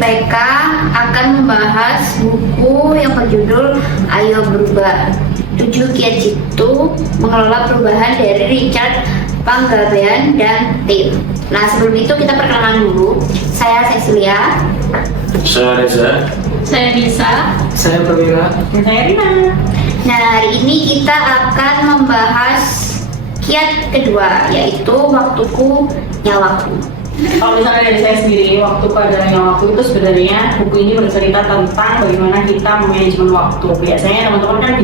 IPK akan membahas buku yang berjudul Ayo Berubah 7 Kiat Jitu Mengelola Perubahan dari Richard Panggabean dan tim. Nah, sebelum itu kita perkenalan dulu. Saya Cecilia. Saya Reza. Saya Bisa. Saya Perwira. Dan saya Rina. Nah, hari ini kita akan membahas kiat kedua, yaitu waktuku nyawaku. Kalau misalnya dari saya sendiri, waktu pada nyawaku itu sebenarnya buku ini bercerita tentang bagaimana kita manajemen waktu. Biasanya teman-teman kan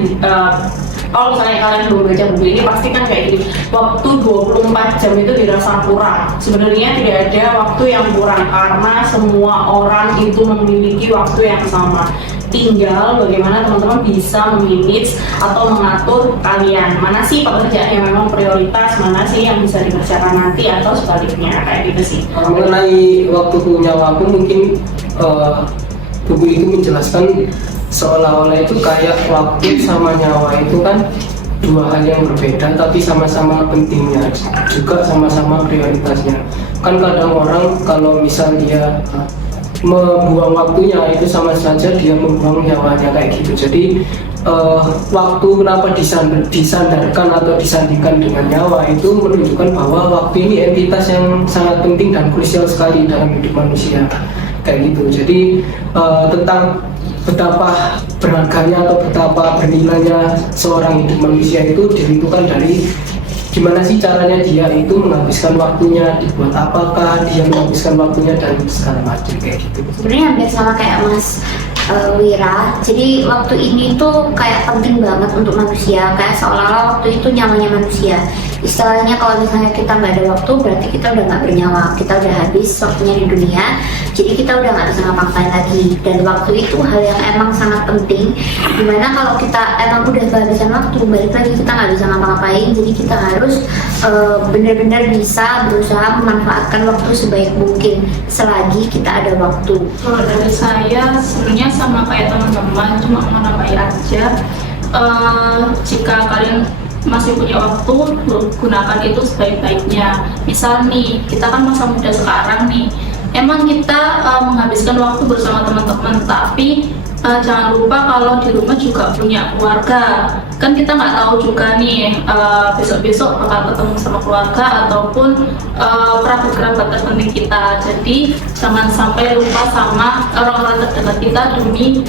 kalau misalnya kalian belum baca buku ini pasti kan kayak gini, waktu 24 jam itu dirasa kurang. Sebenarnya tidak ada waktu yang kurang karena semua orang itu memiliki waktu yang sama. Tinggal bagaimana teman-teman bisa memanage atau mengatur kalian mana sih pekerjaan yang memang prioritas, mana sih yang bisa dikerjakan nanti atau sebaliknya, kayak gitu sih. Mengenai waktuku nyawaku, mungkin buku itu menjelaskan seolah-olah itu kayak waktu sama nyawa itu kan dua hal yang berbeda tapi sama-sama pentingnya, juga sama-sama prioritasnya. Kan kadang orang kalau misal dia membuang waktunya itu sama saja dia membuang nyawanya kayak gitu. Jadi waktu kenapa disandarkan atau disandingkan dengan nyawa itu menunjukkan bahwa waktu ini entitas yang sangat penting dan krusial sekali dalam hidup manusia kayak gitu. Jadi tentang betapa berharganya atau betapa bernilainya seorang hidup manusia itu ditentukan dari gimana sih caranya dia itu menghabiskan waktunya, dibuat apakah dia menghabiskan waktunya dan segala macam kayak gitu. Sebenarnya hampir sama kayak Mas Wira. Jadi waktu ini tuh kayak penting banget untuk manusia, kayak seolah-olah waktu itu nyawanya manusia. Istilahnya kalau misalnya kita nggak ada waktu berarti kita udah nggak bernyawa, kita udah habis waktunya di dunia, jadi kita udah nggak bisa ngapa-ngapain lagi. Dan waktu itu hal yang emang sangat penting, dimana kalau kita emang udah kehabisan waktu, balik lagi kita nggak bisa ngapa-ngapain. Jadi kita harus benar-benar bisa berusaha memanfaatkan waktu sebaik mungkin selagi kita ada waktu. Kalau dari saya sebenarnya sama kayak teman-teman, cuma mau nambahin aja, jika kalian masih punya waktu, gunakan itu sebaik-baiknya. Misal nih, kita kan masa muda sekarang nih, emang kita menghabiskan waktu bersama teman-teman, tapi jangan lupa kalau di rumah juga punya keluarga. Kan kita nggak tahu juga nih besok-besok bakal ketemu sama keluarga ataupun kerabat-kerabat terpenting kita. Jadi jangan sampai lupa sama orang-orang terdekat kita demi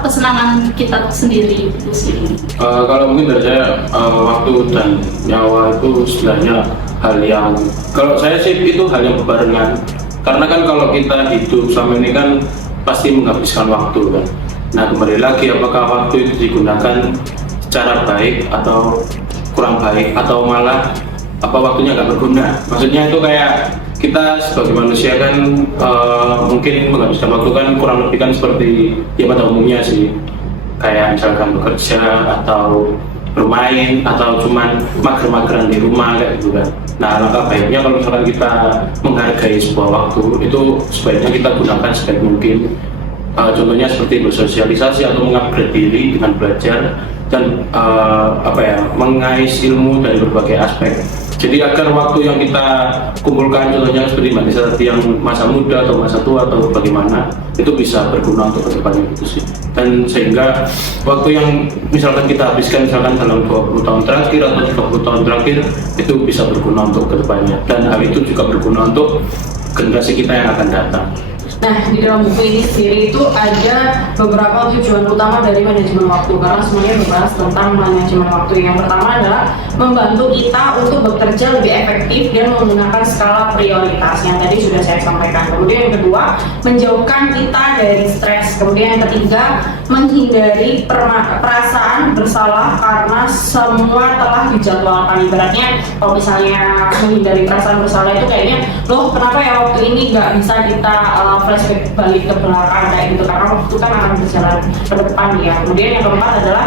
kesenangan kita sendiri itu sih. Kalau mungkin dari saya, waktu dan nyawa itu sebenarnya hal yang, kalau saya sih itu hal yang berbarengan. Karena kan kalau kita hidup sama ini kan pasti menghabiskan waktu kan. Nah, kembali lagi apakah waktu itu digunakan secara baik atau kurang baik, atau malah apa waktunya nggak berguna. Maksudnya itu kayak kita sebagai manusia kan mungkin menghabiskan waktu kan kurang lebih kan seperti ya pada umumnya sih, kayak misalkan bekerja atau bermain atau cuman mager-mageran di rumah kayak gitu kan. Nah, langkah baiknya kalau misalkan kita menghargai sebuah waktu itu sebaiknya kita gunakan sebaik mungkin. Contohnya seperti bersosialisasi atau mengupgrade diri dengan belajar dan mengais ilmu dari berbagai aspek. Jadi agar waktu yang kita kumpulkan, contohnya seperti Mbak Nisa tadi yang masa muda atau masa tua atau bagaimana, itu bisa berguna untuk kedepannya gitu sih. Dan sehingga waktu yang misalkan kita habiskan misalkan dalam 20 tahun terakhir atau 30 tahun terakhir itu bisa berguna untuk kedepannya. Dan hal itu juga berguna untuk generasi kita yang akan datang. Nah, di dalam buku ini sendiri itu ada beberapa tujuan utama dari manajemen waktu, karena semuanya membahas tentang manajemen waktu. Yang pertama adalah membantu kita untuk bekerja lebih efektif dan menggunakan skala prioritas yang tadi sudah saya sampaikan. Kemudian yang kedua, menjauhkan kita dari stres. Kemudian yang ketiga, menghindari perasaan bersalah karena semua telah dijadwalkan. Ibaratnya kalau misalnya menghindari perasaan bersalah itu kayaknya, loh kenapa ya waktu ini nggak bisa kita flashback balik ke belakang kayak gitu, karena waktu kan akan berjalan ke depan ya. Kemudian yang keempat adalah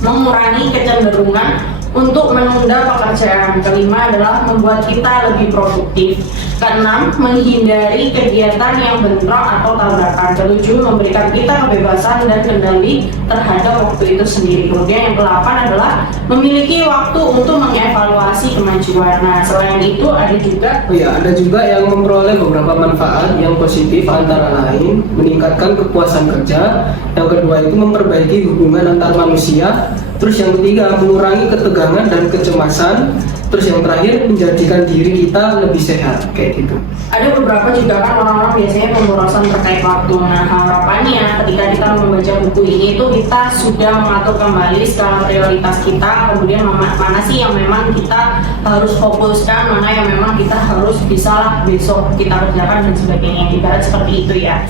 mengurangi kecenderungan untuk menunda pekerjaan. Kelima adalah membuat kita lebih produktif. Keenam, menghindari kegiatan yang bentrok atau tabrakan. Ketujuh, memberikan kita kebebasan dan kendali terhadap waktu itu sendiri. Kemudian yang ke-8 adalah memiliki waktu untuk mengevaluasi kemajuan. Nah, selain itu ada juga Oh ya, ada juga yang memperoleh beberapa manfaat yang positif, antara lain meningkatkan kepuasan kerja, yang kedua itu memperbaiki hubungan antar manusia, terus yang ketiga mengurangi ketegangan dan kecemasan, terus yang terakhir menjadikan diri kita lebih sehat, kayak gitu. ada beberapa juga kan orang-orang biasanya pemborosan terkait waktu. Nah, harapannya ketika kita membaca buku ini itu kita sudah mengatur kembali skala prioritas kita, kemudian mana sih yang memang kita harus fokuskan, mana yang memang kita harus bisa lah besok kita kerjakan dan sebagainya. Ibarat seperti itu ya.